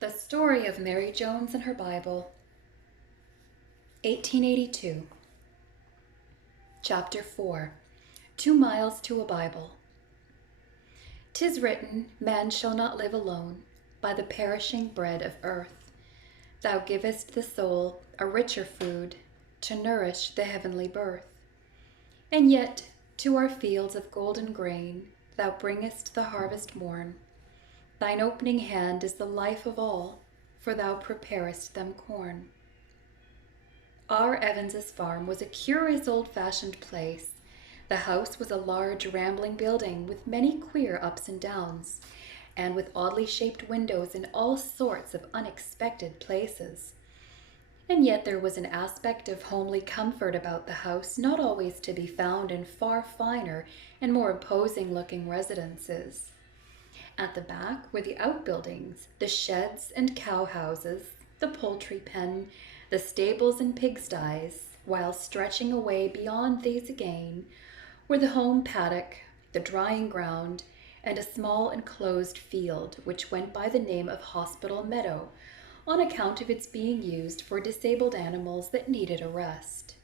The Story of Mary Jones and Her Bible, 1882. Chapter 4. 2 Miles to a Bible. 'Tis written, man shall not live alone by the perishing bread of earth. Thou givest the soul a richer food to nourish the heavenly birth. And yet to our fields of golden grain thou bringest the harvest morn. Thine opening hand is the life of all, for thou preparest them corn. Our Evans's farm was a curious old-fashioned place. The house was a large rambling building with many queer ups and downs, and with oddly shaped windows in all sorts of unexpected places. And yet there was an aspect of homely comfort about the house not always to be found in far finer and more imposing-looking residences. At the back were the outbuildings, the sheds and cow-houses, the poultry pen, the stables and pigsties, while stretching away beyond these again were the home paddock, the drying ground, and a small enclosed field which went by the name of Hospital Meadow on account of its being used for disabled animals that needed a rest.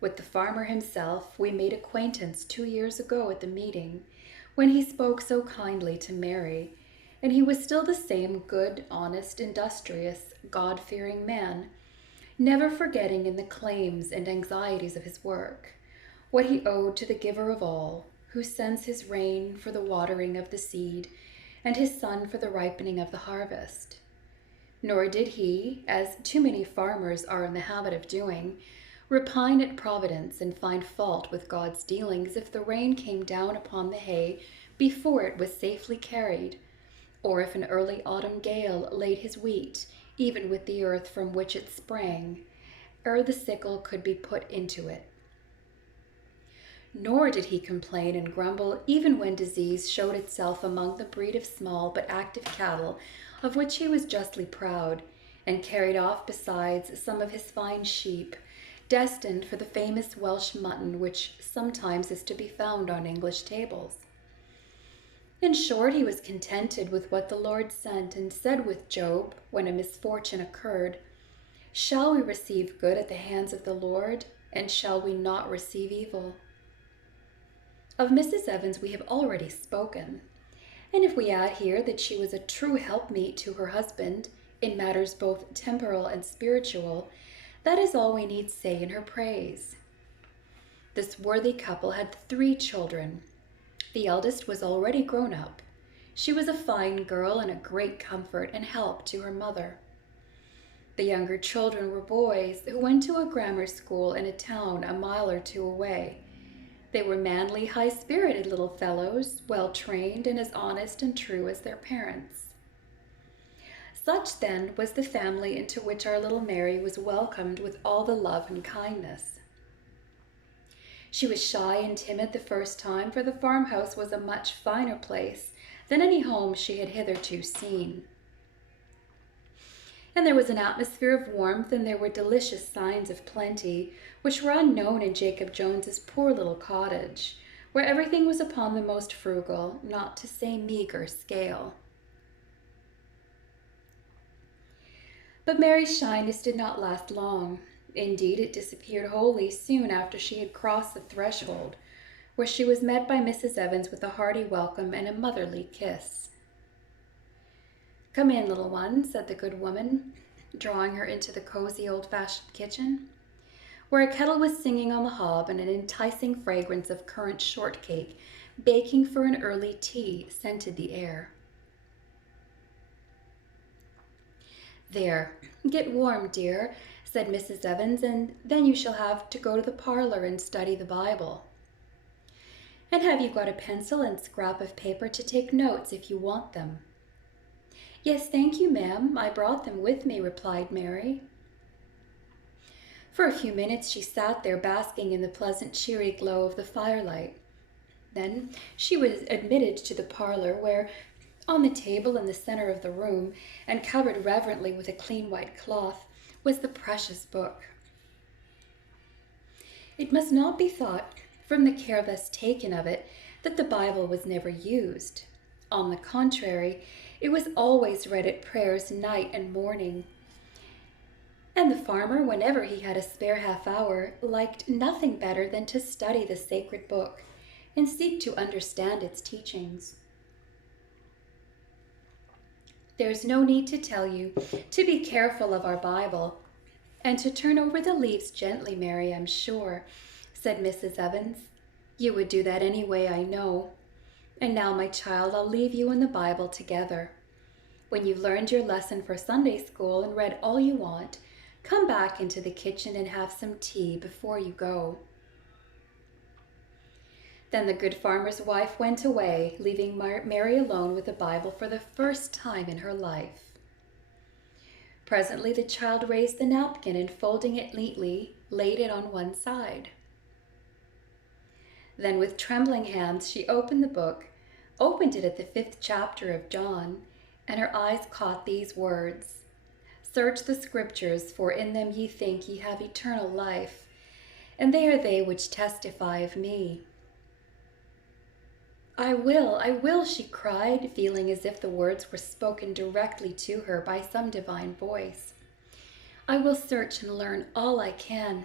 With the farmer himself we made acquaintance 2 years ago at the meeting, when he spoke so kindly to Mary, and he was still the same good, honest, industrious, God-fearing man, never forgetting in the claims and anxieties of his work what he owed to the Giver of all, who sends his rain for the watering of the seed and his sun for the ripening of the harvest. Nor did he, as too many farmers are in the habit of doing, repine at Providence and find fault with God's dealings if the rain came down upon the hay before it was safely carried, or if an early autumn gale laid his wheat, even with the earth from which it sprang, ere the sickle could be put into it. Nor did he complain and grumble even when disease showed itself among the breed of small but active cattle of which he was justly proud, and carried off besides some of his fine sheep, destined for the famous Welsh mutton which sometimes is to be found on English tables. In short, he was contented with what the Lord sent, and said with Job, when a misfortune occurred, "Shall we receive good at the hands of the Lord, and shall we not receive evil?" Of Mrs. Evans we have already spoken, and if we add here that she was a true helpmeet to her husband in matters both temporal and spiritual, that is all we need say in her praise. This worthy couple had 3 children. The eldest was already grown up. She was a fine girl and a great comfort and help to her mother. The younger children were boys who went to a grammar school in a town a mile or 2 away. They were manly, high-spirited little fellows, well-trained and as honest and true as their parents. Such, then, was the family into which our little Mary was welcomed with all the love and kindness. She was shy and timid the first time, for the farmhouse was a much finer place than any home she had hitherto seen. And there was an atmosphere of warmth, and there were delicious signs of plenty, which were unknown in Jacob Jones's poor little cottage, where everything was upon the most frugal, not to say meager, scale. But Mary's shyness did not last long. Indeed, it disappeared wholly soon after she had crossed the threshold, where she was met by Mrs. Evans with a hearty welcome and a motherly kiss. "Come in, little one," said the good woman, drawing her into the cozy old-fashioned kitchen, where a kettle was singing on the hob and an enticing fragrance of currant shortcake, baking for an early tea, scented the air. "There, get warm, dear," said Mrs. Evans, "and then you shall have to go to the parlor and study the Bible. And have you got a pencil and scrap of paper to take notes if you want them?" "Yes, thank you, ma'am. I brought them with me," replied Mary. For a few minutes she sat there basking in the pleasant, cheery glow of the firelight. Then she was admitted to the parlor, where, on the table in the center of the room, and covered reverently with a clean white cloth, was the precious book. It must not be thought, from the care thus taken of it, that the Bible was never used. On the contrary, it was always read at prayers night and morning. And the farmer, whenever he had a spare half hour, liked nothing better than to study the sacred book and seek to understand its teachings. There's no need to tell you to be careful of our Bible and to turn over the leaves gently, Mary, I'm sure, said Mrs. Evans. You would do that anyway, I know. And now, my child, I'll leave you and the Bible together. When you've learned your lesson for Sunday school and read all you want, come back into the kitchen and have some tea before you go. Then the good farmer's wife went away, leaving Mary alone with the Bible for the first time in her life. Presently the child raised the napkin and, folding it neatly, laid it on one side. Then with trembling hands she opened the book, opened it at the 5th chapter of John, and her eyes caught these words: Search the Scriptures, for in them ye think ye have eternal life, and they are they which testify of me. I will, she cried, feeling as if the words were spoken directly to her by some divine voice. I will search and learn all I can.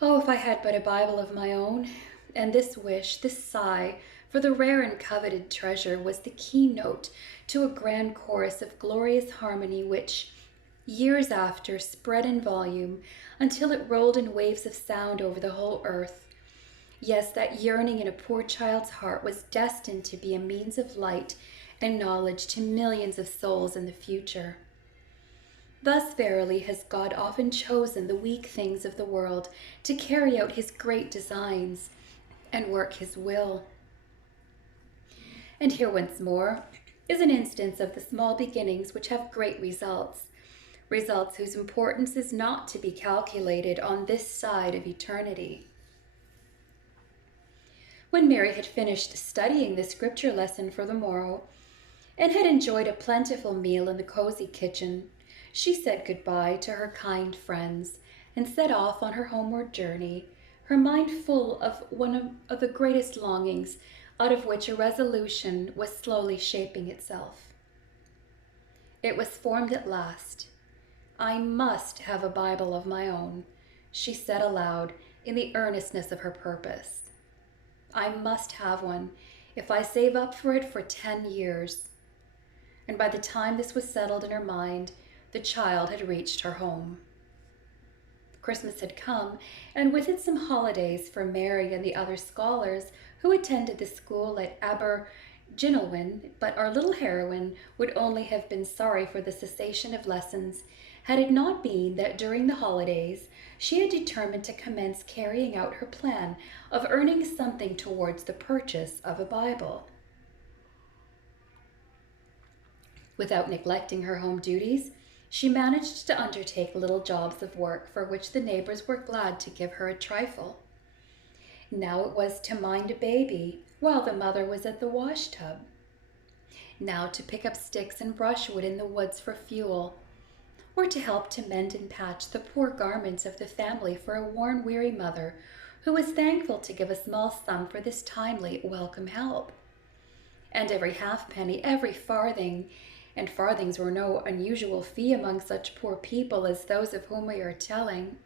Oh, if I had but a Bible of my own! And this wish, this sigh for the rare and coveted treasure, was the keynote to a grand chorus of glorious harmony which, years after, spread in volume until it rolled in waves of sound over the whole earth. Yes, that yearning in a poor child's heart was destined to be a means of light and knowledge to millions of souls in the future. Thus verily has God often chosen the weak things of the world to carry out his great designs and work his will. And here once more is an instance of the small beginnings which have great results, results whose importance is not to be calculated on this side of eternity. When Mary had finished studying the scripture lesson for the morrow and had enjoyed a plentiful meal in the cozy kitchen, she said goodbye to her kind friends and set off on her homeward journey, her mind full of one of the greatest longings, out of which a resolution was slowly shaping itself. It was formed at last. I must have a Bible of my own, she said aloud in the earnestness of her purpose. I must have one if I save up for it for 10 years. And by the time this was settled in her mind, the child had reached her home. Christmas had come, and with it some holidays for Mary and the other scholars who attended the school at Abergynolwyn, but our little heroine would only have been sorry for the cessation of lessons had it not been that during the holidays she had determined to commence carrying out her plan of earning something towards the purchase of a Bible. Without neglecting her home duties, she managed to undertake little jobs of work for which the neighbors were glad to give her a trifle. Now it was to mind a baby while the mother was at the wash tub. Now to pick up sticks and brushwood in the woods for fuel, or to help to mend and patch the poor garments of the family for a worn, weary mother who was thankful to give a small sum for this timely, welcome help. And every halfpenny, every farthing, and farthings were no unusual fee among such poor people as those of whom we are telling,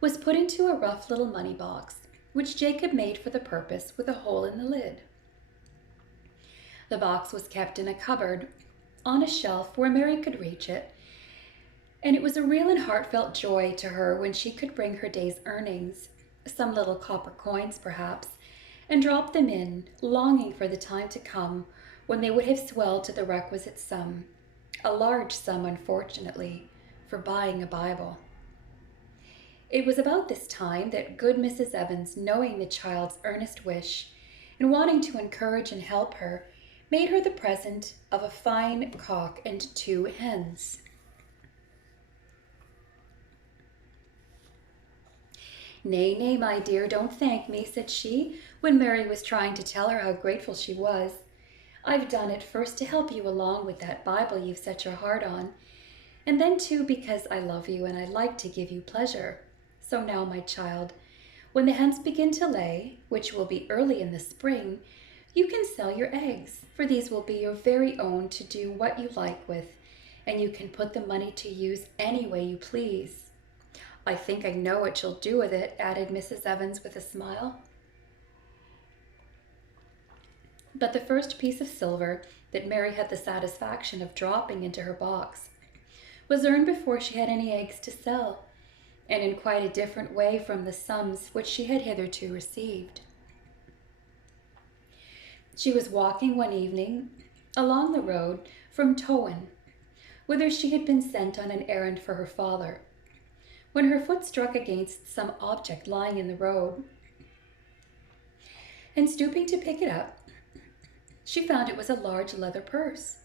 was put into a rough little money box, which Jacob made for the purpose with a hole in the lid. The box was kept in a cupboard on a shelf where Mary could reach it, and it was a real and heartfelt joy to her when she could bring her day's earnings, some little copper coins perhaps, and drop them in, longing for the time to come when they would have swelled to the requisite sum, a large sum unfortunately, for buying a Bible. It was about this time that good Mrs. Evans, knowing the child's earnest wish and wanting to encourage and help her, made her the present of a fine cock and 2 hens. Nay, nay, my dear, don't thank me, said she, when Mary was trying to tell her how grateful she was. I've done it first to help you along with that Bible you've set your heart on, and then too because I love you and I like to give you pleasure. So now, my child, when the hens begin to lay, which will be early in the spring, You can sell your eggs, for these will be your very own to do what you like with, and you can put the money to use any way you please. I think I know what you'll do with it, added Mrs. Evans with a smile. But the first piece of silver that Mary had the satisfaction of dropping into her box was earned before she had any eggs to sell, and in quite a different way from the sums which she had hitherto received. She was walking one evening along the road from Towan, whither she had been sent on an errand for her father, when her foot struck against some object lying in the road, and stooping to pick it up, she found it was a large leather purse.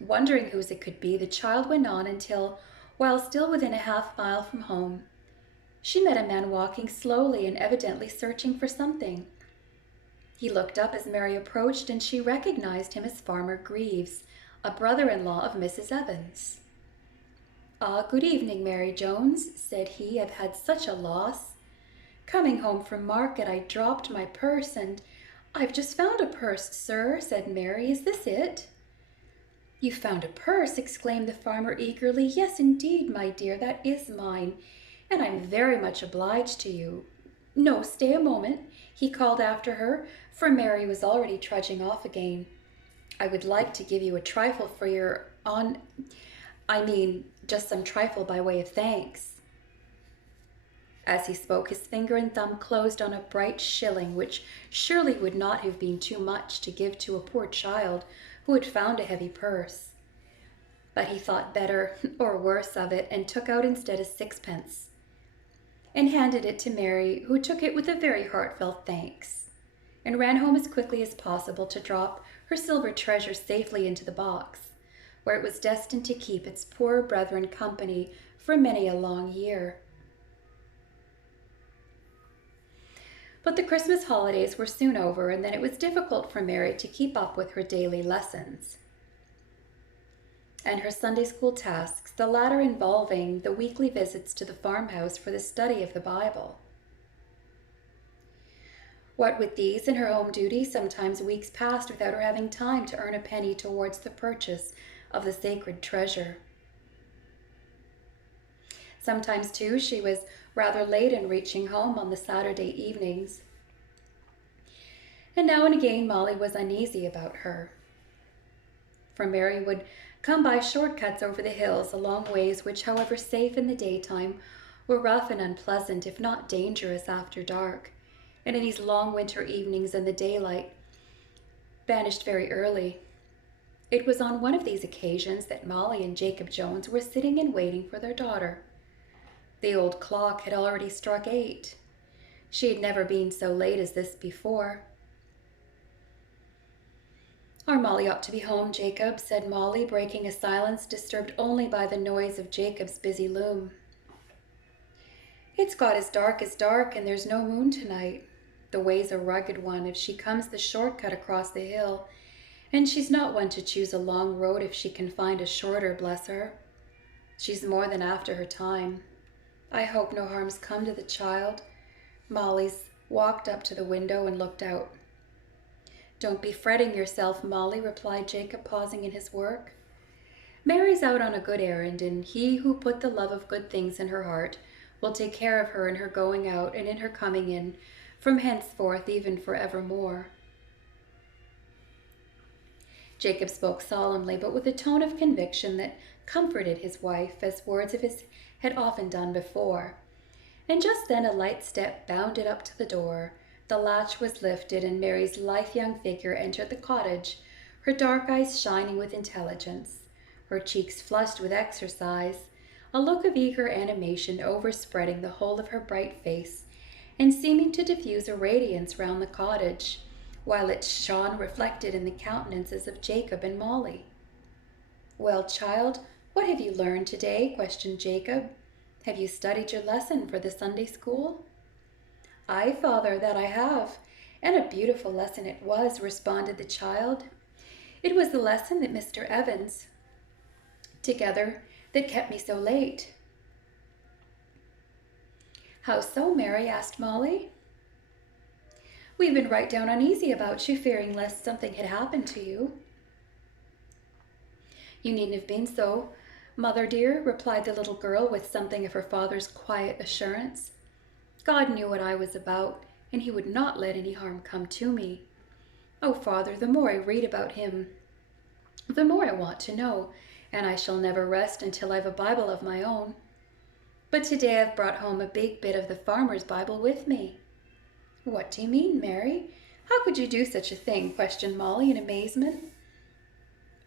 Wondering whose it could be, the child went on until, while still within a half-mile from home, she met a man walking slowly and evidently searching for something. He looked up as Mary approached, and she recognized him as Farmer Greaves, a brother-in-law of Mrs. Evans. "Ah, good evening, Mary Jones," said he. "I've had such a loss. Coming home from market, I dropped my purse, and I've just found a purse, sir," said Mary. "Is this it?" "You found a purse?" exclaimed the farmer eagerly. "Yes, indeed, my dear, that is mine, and I'm very much obliged to you. No, stay a moment," he called after her, for Mary was already trudging off again. "I would like to give you a trifle for your just some trifle by way of thanks." As he spoke, his finger and thumb closed on a bright shilling, which surely would not have been too much to give to a poor child who had found a heavy purse. But he thought better or worse of it, and took out instead a sixpence, and handed it to Mary, who took it with a very heartfelt thanks, and ran home as quickly as possible to drop her silver treasure safely into the box, where it was destined to keep its poor brethren company for many a long year. But the Christmas holidays were soon over, and then it was difficult for Mary to keep up with her daily lessons and her Sunday school tasks, the latter involving the weekly visits to the farmhouse for the study of the Bible. What with these and her home duties, sometimes weeks passed without her having time to earn a penny towards the purchase of the sacred treasure. Sometimes, too, she was rather late in reaching home on the Saturday evenings, and now and again Molly was uneasy about her, for Mary would come by shortcuts over the hills, along ways which, however safe in the daytime, were rough and unpleasant, if not dangerous, after dark, and in these long winter evenings in the daylight vanished very early. It was on one of these occasions that Molly and Jacob Jones were sitting and waiting for their daughter. The old clock had already struck 8. She had never been so late as this before. "Our Molly ought to be home, Jacob," said Molly, breaking a silence disturbed only by the noise of Jacob's busy loom. "It's got as dark, and there's no moon tonight. The way's a rugged one if she comes the shortcut across the hill, and she's not one to choose a long road if she can find a shorter, bless her. She's more than after her time. I hope no harm's come to the child." Molly's walked up to the window and looked out. "Don't be fretting yourself, Molly," replied Jacob, pausing in his work. "Mary's out on a good errand, and he who put the love of good things in her heart will take care of her in her going out and in her coming in, from henceforth even for evermore." Jacob spoke solemnly, but with a tone of conviction that comforted his wife, as words of his had often done before. And just then a light step bounded up to the door. The latch was lifted, and Mary's lithe young figure entered the cottage, her dark eyes shining with intelligence, her cheeks flushed with exercise, a look of eager animation overspreading the whole of her bright face, and seeming to diffuse a radiance round the cottage, while it shone reflected in the countenances of Jacob and Molly. "Well, child, what have you learned today?" questioned Jacob. "Have you studied your lesson for the Sunday school?" "Aye, father, that I have, and a beautiful lesson it was," responded the child. "It was the lesson that Mr. Evans together that kept me so late." "How so, Mary?" asked Molly. We've been right down uneasy about you, fearing lest something had happened to you." "You needn't have been so, mother dear," replied the little girl with something of her father's quiet assurance. "God knew what I was about, and he would not let any harm come to me. Oh, Father, the more I read about him, the more I want to know, and I shall never rest until I've a Bible of my own. But today I've brought home a big bit of the farmer's Bible with me." "What do you mean, Mary? How could you do such a thing?" questioned Molly in amazement.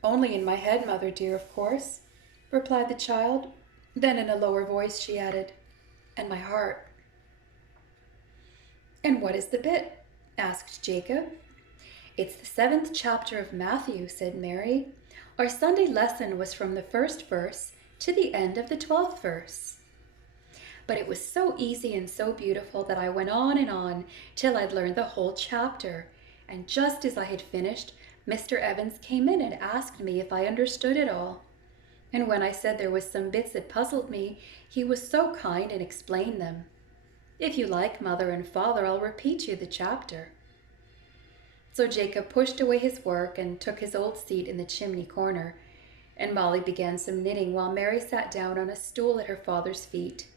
"Only in my head, mother dear, of course," replied the child. Then in a lower voice she added, "and my heart." "And what is the bit?" asked Jacob. "It's the 7th chapter of Matthew," said Mary. "Our Sunday lesson was from the 1st verse to the end of the 12th verse. But it was so easy and so beautiful that I went on till I'd learned the whole chapter. And just as I had finished, Mr. Evans came in and asked me if I understood it all. And when I said there was some bits that puzzled me, he was so kind and explained them. If you like, Mother and Father, I'll repeat you the chapter." So Jacob pushed away his work and took his old seat in the chimney corner, and Molly began some knitting while Mary sat down on a stool at her father's feet,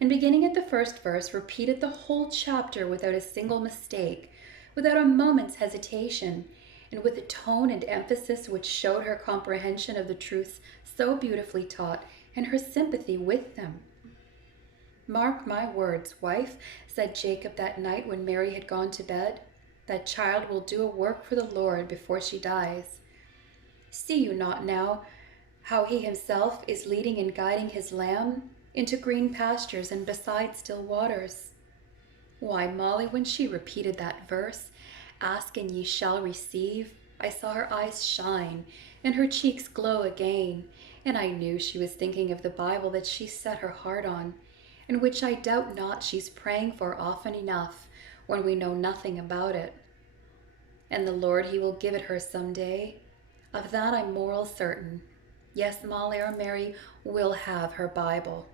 and beginning at the 1st verse, repeated the whole chapter without a single mistake, without a moment's hesitation, and with a tone and emphasis which showed her comprehension of the truths so beautifully taught and her sympathy with them. "Mark my words, wife," said Jacob that night when Mary had gone to bed, "that child will do a work for the Lord before she dies. See you not now how he himself is leading and guiding his lamb into green pastures and beside still waters? Why, Molly, when she repeated that verse, 'Ask and ye shall receive,' I saw her eyes shine and her cheeks glow again, and I knew she was thinking of the Bible that she set her heart on, and which I doubt not she's praying for often enough when we know nothing about it. And the Lord, he will give it her some day. Of that I'm moral certain. Yes, Molly, our Mary will have her Bible."